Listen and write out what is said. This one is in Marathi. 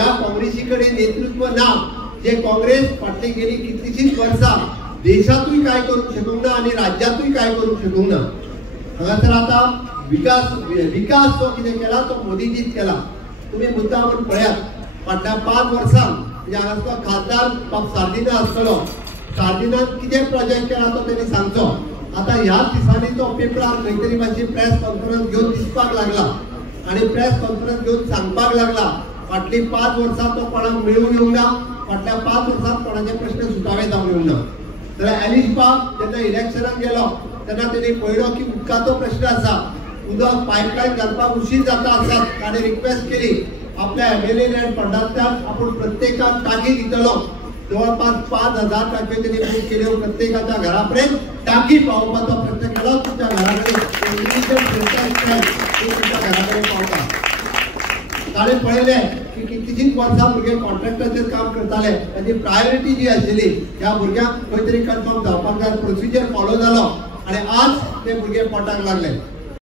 ज्या काँग्रेसीकडे नेतृत्व ना, जे काँग्रेस फाटली गेली कितलीशीच वर्सां देशातूय काय करू शकूंक ना आणि राज्यातूय काय करू शकूंक ना। हांगासर आता विकास जो कितें केला तो मोदीजीच केला। तुम्ही मुद्दा म्हणून पळयात फाटल्या 5 वर्सां म्हणजे हांगासलो खासदार बाब सार्दिना आसतलो, सार्दिनान कितें प्रोजेक्ट केला तो तेणी सांगचो। आता ह्याच दिसांनी तो पेपरार खंय तरी मातशी प्रेस कॉन्फरन्स घेवन दिसपाक लागला आणि प्रेस कॉन्फरन्स घेवन सांगपाक लागला फाटली 5 वर्सां तो कोणाक मेळून येवंक ना, फाटल्या 5 वर्सांत कोणाचे प्रश्न सुटावे जावंक येवंक ना। जाल्यार एलिश बाब जेन्ना इलेक्शनाक गेलो तेन्ना तेणी पळयलो की उदकाचो प्रश्न आसा, उदक पायपलायन घालपाक उशीर जाता आसत, ताणें रिक्वेस्ट केली आपल्या MLA लँड फंडांतल्यान आपूण प्रत्येकाक टाकी दितलो। जवळपास 5000 टाक्यो तेणी बूक केल्यो, प्रत्येकाच्या घरा पर्यंत टाकी पावोवपाचो प्रयत्न केलो। तुमच्या घरा कडेन तुमच्या घरा कडेन पावता। ताणें पळयलें की कितलीशींच वर्सां भुरगे कॉन्ट्रॅक्टाचेर काम करताले, ताची प्रायोरिटी जी आशिल्ली ह्या भुरग्यांक खंय तरी कन्फर्म जावपाक जाय, प्रोसिजर फॉलो जालो आणि आज ते भुरगे पोटाक लागले।